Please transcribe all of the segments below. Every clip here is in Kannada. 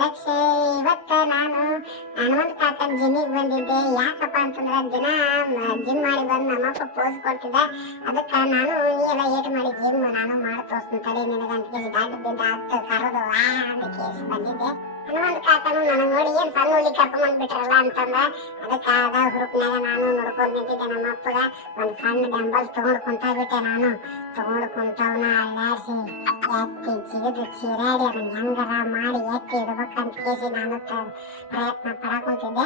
ದಕ್ಷ ಇವತ್ತ ನಾನು ಹನುಮಂತ ಕಾಕನ್ ಜಿಮ್ಮಿಗೆ ಬಂದಿದ್ದೆ. ಯಾಕಪ್ಪ ಅಂತಂದ್ರ ದಿನ ಜಿಮ್ ಮಾಡಿ ಬಂದು ನಮ್ಮಪ್ಪ ಪೋಸ್ ಕೊಡ್ತಿದ್ದ. ಅದಕ್ಕ ನಾನು ನೀ ಎಲ್ಲ ಏಟ್ ಮಾಡಿ ಜಿಮ್ ನಾನು ಮಾಡಿ ತೋರ್ಸ್ತೀನಿ ತಡಿ ನಿನಗಂತ ಕೇಸಿ ಗಾಡಿ ಬಿದ್ದ ಹತ್ತು ಕರೋದು ವಾ ಅಂತ ಕೇಸಿ ಬಂದಿದ್ದೆ. ಹನುಮಂತ ಕಾಕನು ನನಗ್ ನೋಡಿ ಏನ್ ಸಣ್ಣ ಹುಡುಗಿ ಕರ್ಕೊಂಡ್ ಬಂದ್ಬಿಟ್ರಲ್ಲ ಅಂತಂದ. ಅದಕ್ಕ ಅದ ಹುರುಪ್ನಾಗ ನಾನು ನೋಡ್ಕೊಂಡ್ ನಿಂತಿದ್ದೆ. ನಮ್ಮ ಅಪ್ಪಗ ಒಂದ್ ಸಣ್ಣ ಡಂಬಲ್ಸ್ ತಗೊಂಡ್ ಕುಂತಾಗ್ಬಿಟ್ಟೆ. ನಾನು ತಗೊಂಡ್ ಕುಂತವನ ಅಳ್ಳಾಡ್ಸಿ ಎತ್ತಿ ಜಿಗಿದು ಚೀರಾಡಿ ಅದನ್ನ ಹೆಂಗಾರ ಮಾಡಿ ಎತ್ತಿ ಇಡ್ಬೇಕಂತ ಕೇಸಿ ನಾನು ಪ್ರಯತ್ನ ಪಡಕುಂತಿದ್ದೆ.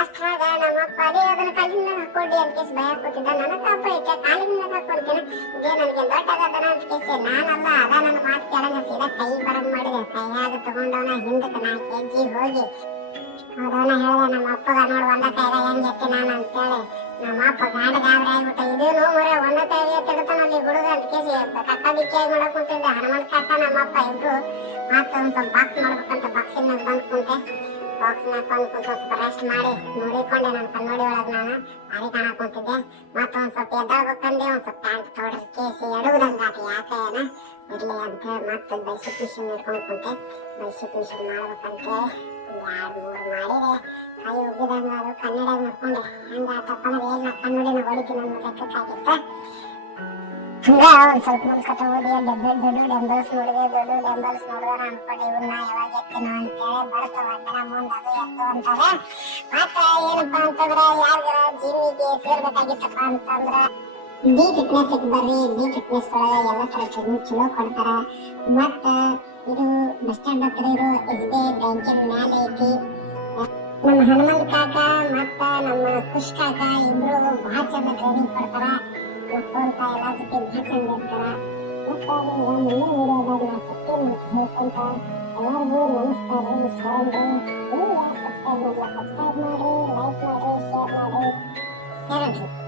ಅಷ್ಟ್ರಾಗ ನಮ್ಮಪ್ಪ ಅದೇ ಅದನ್ನ ಕಾಲಿನ ಮ್ಯಾಗ ಹಾಕೊಡಿ ಅಂತ ಕೇಸಿ ಭಯ ಕೂತಿದ್ದ. ನನ್ನ ತಪ್ಪ ಐತೆ, ಕಾಲಿನ ಮ್ಯಾಗ ಹಾಕೊಂತೀನಿ ಇದೇ ನನಗೆ ದೊಡ್ಡದನ ಅಂತ ಕೇಸಿ ನಾನಲ್ಲ ಅದ ನನ್ನ ಮಾತು ಕೇಳಂಗ ಸೀದಾ ಕೈ ಬರಂಗ್ ಮಾಡಿದೆ. ಕೈಯಾಗ ತಗೊಂಡವನ ಹಿಂದಕ್ಕೆ 4 ಹೆಜ್ಜೆ ಹೋಗಿ ಅವನ ಹೇಳ್ದೆ ನಮ್ಮ ಅಪ್ಪಗ ನೋಡ್ ಒಂದ ಕೈಗ ಹೆಂಗ್ ಎತ್ತಿ ನಾನು ಅಂತೇಳಿ. ನಮ್ಮ ಅಪ್ಪ ಗಾಡಿ ಆಗ್ಬಿಟ್ಟ. ಇದೇನು ಮರೆ ಒಂದ ಕೈಗೆ ಎತ್ತಿಡ್ತಾನಲ್ಲಿ ಹುಡುಗ ಅಂತ ಕೇಸಿ ಕಕ್ಕ ಬಿಕ್ಕಿಯಾಗಿ ಮಾಡಕ್ ಕುಂತಿದ್ದೆ. ಹನುಮಂತ ಕಾಕ ನಮ್ಮಪ್ಪ ಇಬ್ರು ಮತ್ತ ಒಂದ್ ಸ್ವಲ್ಪ ಬಾಕ್ಸ್ ಮಾಡ್ಬೇಕಂತ ಬಾಕ್ಸಿನ ಮ್ಯಾಗ ಬಂದ್ ಕುಂತೆ. ಬಾಕ್ಸ್ ಮ್ಯಾಗ ಬಂದ್ ಕುಂತ ಸ್ವಲ್ಪ ರೆಸ್ಟ್ ಮಾಡಿ ನೋಡಿಕೊಂಡೆ. ನನ್ನ ಕನ್ನಡಿ ಒಳಗ ನಾನು ಭಾರಿ ಕಾಣಕ್ ಕುಂತಿದ್ದೆ. ಮತ್ತೊಂದ್ ಸ್ವಲ್ಪ ಎದ್ದಾಳ್ಬೇಕಂದೆ. ಒಂದ್ ಸ್ವಲ್ಪ ಪ್ಯಾಂಟ್ ತೊಡ್ರ ಕೇಸಿ ಎಡುವುದಂಗ ಆತ ಯಾಕೆ ಏನ ಇರ್ಲಿ ಅಂತ ಹೇಳಿ ಮತ್ತೆ ಬೈಸಿಕ್ ಮಿಷಿನ್ ಇಟ್ಕೊಂಡ್ ಕುಂತೆ. ಬೈಸಿಕ್ ಮಿಷಿನ್ ಮಾಡ್ಬೇಕಂತೇಳಿ 2-3 ಮಾಡಿದೆ. ಕೈ ಉಗಿದಂಗ ಅದು ಕನ್ನಡ ನೋಡ್ಕೊಂಡೆ. ಹಂಗ ಆತಪ್ಪ ಅಂದ್ರೆ ಏನ್ ನಾ ಕನ್ನಡಿನ ಹೊಡಿತೀನಿ ಅನ್ನೋ ಲೆಕ್ಕಕ್ಕಾಗಿತ್ತ. ಹಂಗ ಒಂದ್ ಸ್ವಲ್ಪ ಮುಂದ್ಕತ ಹೋಗಿ ದೊಡ್ಡ ಡಂಬಲ್ಸ್ ನೋಡಿದೆ. ದೊಡ್ಡ ಡಂಬಲ್ಸ್ ನೋಡಿದಾರ ಅನ್ಕೊಂಡು ಇವನ್ನ ಯಾವಾಗ ಎತ್ತಿನ ಅಂತೇಳಿ ಬರ್ತಾವ ಅಡ್ಡನ ಮುಂದೆ ಅದು ಎತ್ತು ಅಂತಾರೆ. ಮತ್ತ ಏನಪ್ಪಾ ಅಂತಂದ್ರ ಯಾರಿಗಾರ ಜಿಮ್ಮಿಗೆ ಸೇರ್ಬೇಕಾಗಿತ್ತಪ್ಪ ಅಂತಂದ್ರ ಡಿ ಫಿಟ್ನೆಸ್ ಬರ್ರಿ. ಡಿ ಫಿಟ್ನೆಸ್ ಒಳಗ ಎಲ್ಲ ತರ ಟ್ರೈನಿಂಗ್ ಚಲೋ ಕೊಡ್ತಾರ. ಮತ್ತ ಇದು ಬಸ್ ಸ್ಟ್ಯಾಂಡ್ ಹತ್ರ ಇರೋ SBI ಬ್ಯಾಂಕಿನ ಮ್ಯಾಲೆ ಐತಿ. ನಮ್ಮ ಹನುಮಂತ ಕಾಕ ಮತ್ತ ನಮ್ಮ ಖುಷ್ ಕಾಕ ಇಬ್ರು ಬಹಳ ಚಂದ ಟ್ರೈನಿಂಗ್ ಕೊಡ್ತಾರ. ನಕ್ಕೊಂತ ಎಲ್ಲ ಜೊತೆ ಬಹಳ ಚಂದ ಇರ್ತಾರ. ಮತ್ತ ಮುಂದಿನ ವಿಡಿಯೋದಾಗ ನಾ ಸಿಗ್ತೀನಿ ಅಂತ ಹೇಳ್ಕೊಂತ ಎಲ್ಲರಿಗೂ ನಮಸ್ಕಾರ ರೀ, ಶರಣ್ರಿ. ನೀವು ಯಾರು ಸಬ್ಸ್ಕ್ರೈಬ್ ಮಾಡಿಲ್ಲ ಸಬ್ಸ್ಕ್ರೈಬ್ ಮಾಡ್ರಿ, ಲೈಕ್ ಮಾಡ್ರಿ, ಶೇರ್ ಮಾಡ್ರಿ. ಶರಣ್ರಿ.